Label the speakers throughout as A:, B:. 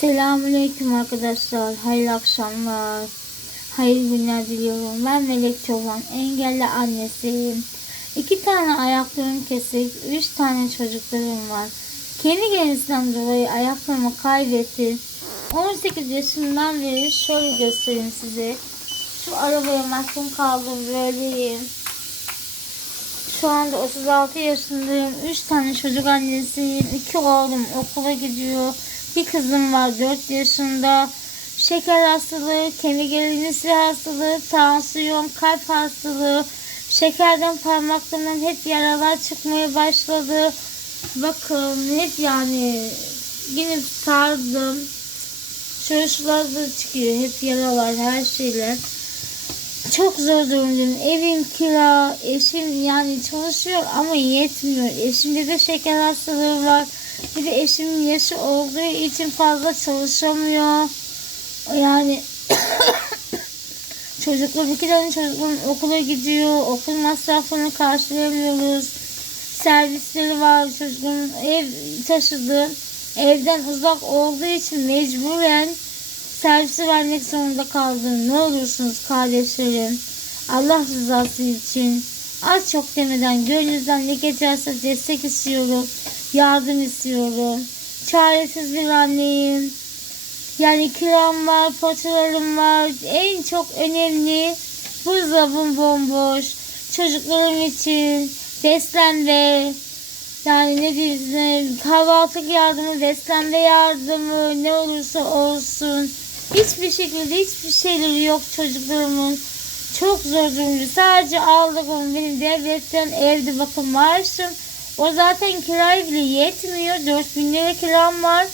A: Selamünaleyküm arkadaşlar. Hayırlı akşamlar. Hayırlı günler diliyorum. Ben Melek Çoban. Engelli annesiyim. İki tane ayaklarım kesik. Üç tane çocuklarım var. Kendi kendisinden dolayı ayaklarımı kaybettim. 18 yaşından beri şöyle göstereyim size. Şu arabaya mahkum kaldım böyleyim. Şu anda 36 yaşındayım. 3 tane çocuk annesiyim. 2 oğlum okula gidiyor. Bir kızım var 4 yaşında. Şeker hastalığı, kemik erimisi hastalığı, tansiyon, kalp hastalığı. Şekerden parmaklarımdan hep yaralar çıkmaya başladı. Bakın hep yani yine sardım. Şöyle şuralarda çıkıyor hep yaralar her şeyler. Çok zor durumdayım. Evim kira, eşim yani çalışıyor ama yetmiyor. Eşimde de şeker hastalığı var. Bir de eşimin yaşı olduğu için fazla çalışamıyor. Yani çocuklar iki tane çocuklarım okula gidiyor. Okul masraflarını karşılayamıyoruz. Servisleri var çocukların ev taşıdı. Evden uzak olduğu için mecburen servisi vermek zorunda kaldım. Ne olursunuz kardeşlerim. Allah rızası için az çok demeden gönlünüzden ne geçerse destek istiyorum. Yardım istiyorum. Çaresiz bir anneyim. Yani kiram var, faturalarım var. En çok önemli buzdolabım bomboş. Çocuklarım için beslenme, yani ne diyeyim kahvaltılık yardımı, beslenme yardımı ne olursa olsun. Hiçbir şekilde hiçbir şeyleri yok çocuklarımın. Çok zor durumda. Sadece aldığım benim devletten evde bakın maaşım. O zaten kiraya bile yetmiyor. 4000 lira kiram var.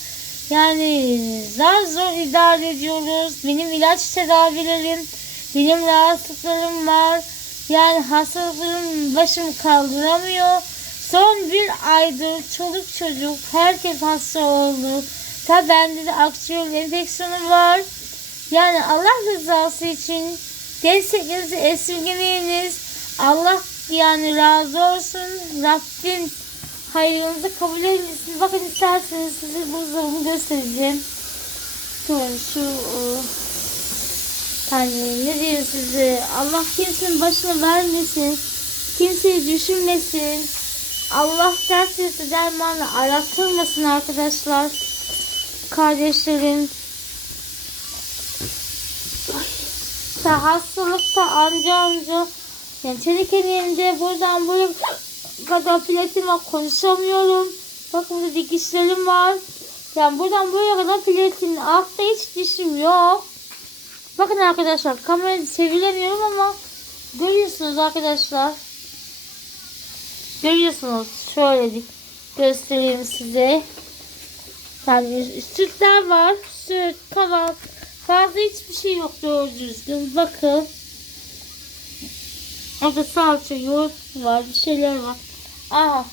A: Yani zar zor idare ediyoruz. Benim ilaç tedavilerim, benim rahatsızlıklarım var. Yani hastalıklarım başım kaldıramıyor. Son bir aydır çoluk çocuk herkes hasta oldu. Tabi bende de akciğer enfeksiyonu var. Yani Allah rızası için desteklerinizi esirgemeyiniz. Allah yani razı olsun. Rabbim hayrınızı kabul etsin. Bakın isterseniz size buzdolabını göstereceğim. Şöyle şu ıı, yani ne diyeyim size Allah kimsenin başına vermesin. Kimseyi düşünmesin. Allah dert yası dermanla arattırmasın arkadaşlar. Kardeşlerim. İşte hastalıkta anca anca yani çelik kemiğimde buradan buraya kadar platin var konuşamıyorum. Bakın burada dikişlerim var. Yani buradan buraya kadar platin. Altta hiç dişim yok. Bakın arkadaşlar kamerayı sevilemiyorum ama görüyorsunuz arkadaşlar. Görüyorsunuz şöyle bir göstereyim size. Yani sütler var. Süt, kahvaltı. Fazla hiçbir şey yok doğru düzgün. Bakın. Orada salça, yoğurt var. Bir şeyler var. Aha.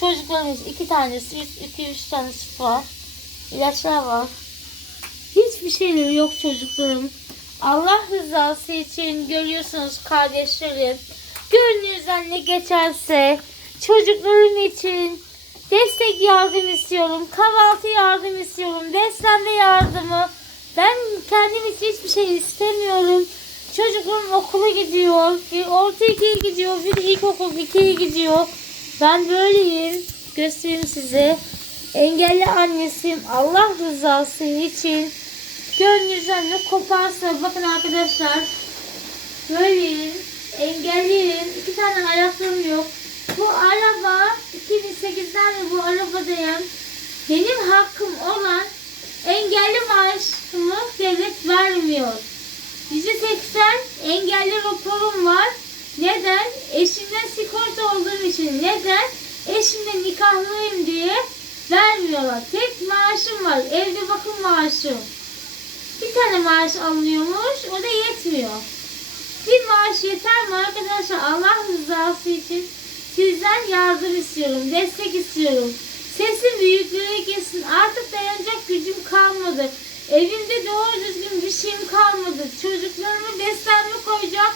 A: Çocukların iki tane süt, iki üç tane süt var. İlaçlar var. Hiçbir şeyleri yok çocuklarım. Allah rızası için görüyorsunuz kardeşlerim. Gönlünüzden ne geçerse çocuklarım için destek yardım istiyorum. Kahvaltı yardım istiyorum. Beslenme yardımı. Ben kendim için hiçbir şey istemiyorum. Çocuklarım okula gidiyor. Bir orta ikiye gidiyor. Bir de ilkokul ikiye gidiyor. Ben böyleyim. Göstereyim size. Engelli annesiyim. Allah rızası için gönlünüzden ne koparsa bakın arkadaşlar. Böyleyim. Engelliyim. İki tane ayaklarım yok. Bu araba 2008'den beri bu arabadayım. Benim hakkım olan engelli maaşımı devlet vermiyor. %80 engelli raporum var. Neden? Eşimden sigorta olduğum için. Neden? Eşimle nikahlıyım diye vermiyorlar. Tek maaşım var. Evde bakım maaşım. Bir tane maaş alınıyormuş. O da yetmiyor. Bir maaş yeter mi arkadaşlar? Allah rızası için sizden yardım istiyorum. Destek istiyorum. Sesim büyüklüğe gelsin. Artık dayanacak gücüm kalmadı. Evimde doğru düzgün bir şeyim kalmadı. Çocuklarımı beslenme koyacak.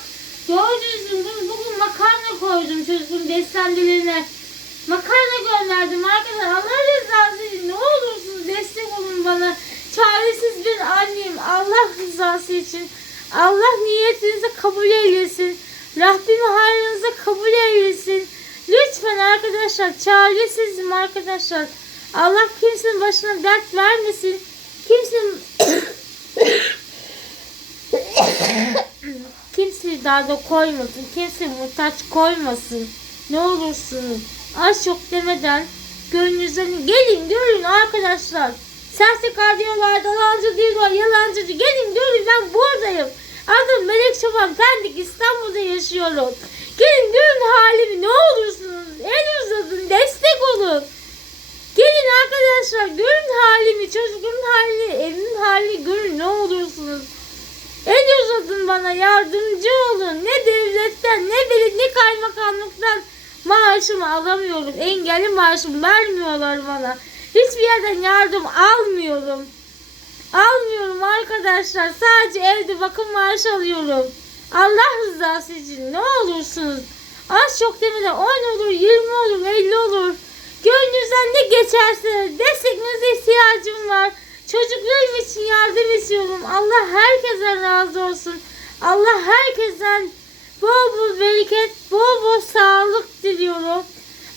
A: Doğru düzgün bugün, makarna koydum çocukların beslenmelerine. Makarna gönderdim arkadaşlar. Allah rızası için ne olursunuz destek olun bana. rızası için. Allah niyetinizi kabul eylesin. Rabbim hayrınızı kabul eylesin. Lütfen arkadaşlar çaresizim arkadaşlar. Allah kimsenin başına dert vermesin. Kimsenin kimseyi darda koymasın. Kimse muhtaç koymasın. Ne olursunuz. Az çok demeden gönlünüzden gelin görün arkadaşlar. Serse diyorlar, dalancı diyorlar, yalancı diyor. Gelin görün ben buradayım. Adım Melek Çoban Pendik İstanbul'da yaşıyorum. Gelin görün halimi ne olursunuz. El uzatın destek olun. Gelin arkadaşlar görün halimi, çocukların halini, evimin halini görün ne olursunuz. El uzatın bana yardımcı olun. Ne devletten ne belediye ne kaymakamlıktan maaşımı alamıyorum. Engelli maaşımı vermiyorlar bana. Hiçbir yerden yardım almıyorum. Almıyorum arkadaşlar. Sadece evde bakım maaşı alıyorum. Allah rızası için ne olursunuz. Az çok demeden 10 olur, 20 olur, 50 olur. Gönlünüzden ne geçerse destekinize ihtiyacım var. Çocuklarım için yardım istiyorum. Allah herkesten razı olsun. Allah herkesten bol bol bereket, bol bol sağlık diliyorum.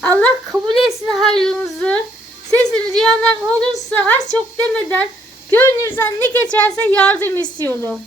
A: Allah kabul etsin hayrınızı. Sesimi duyanlar olursa az çok demeden gönlünüzden ne geçerse yardım istiyorum.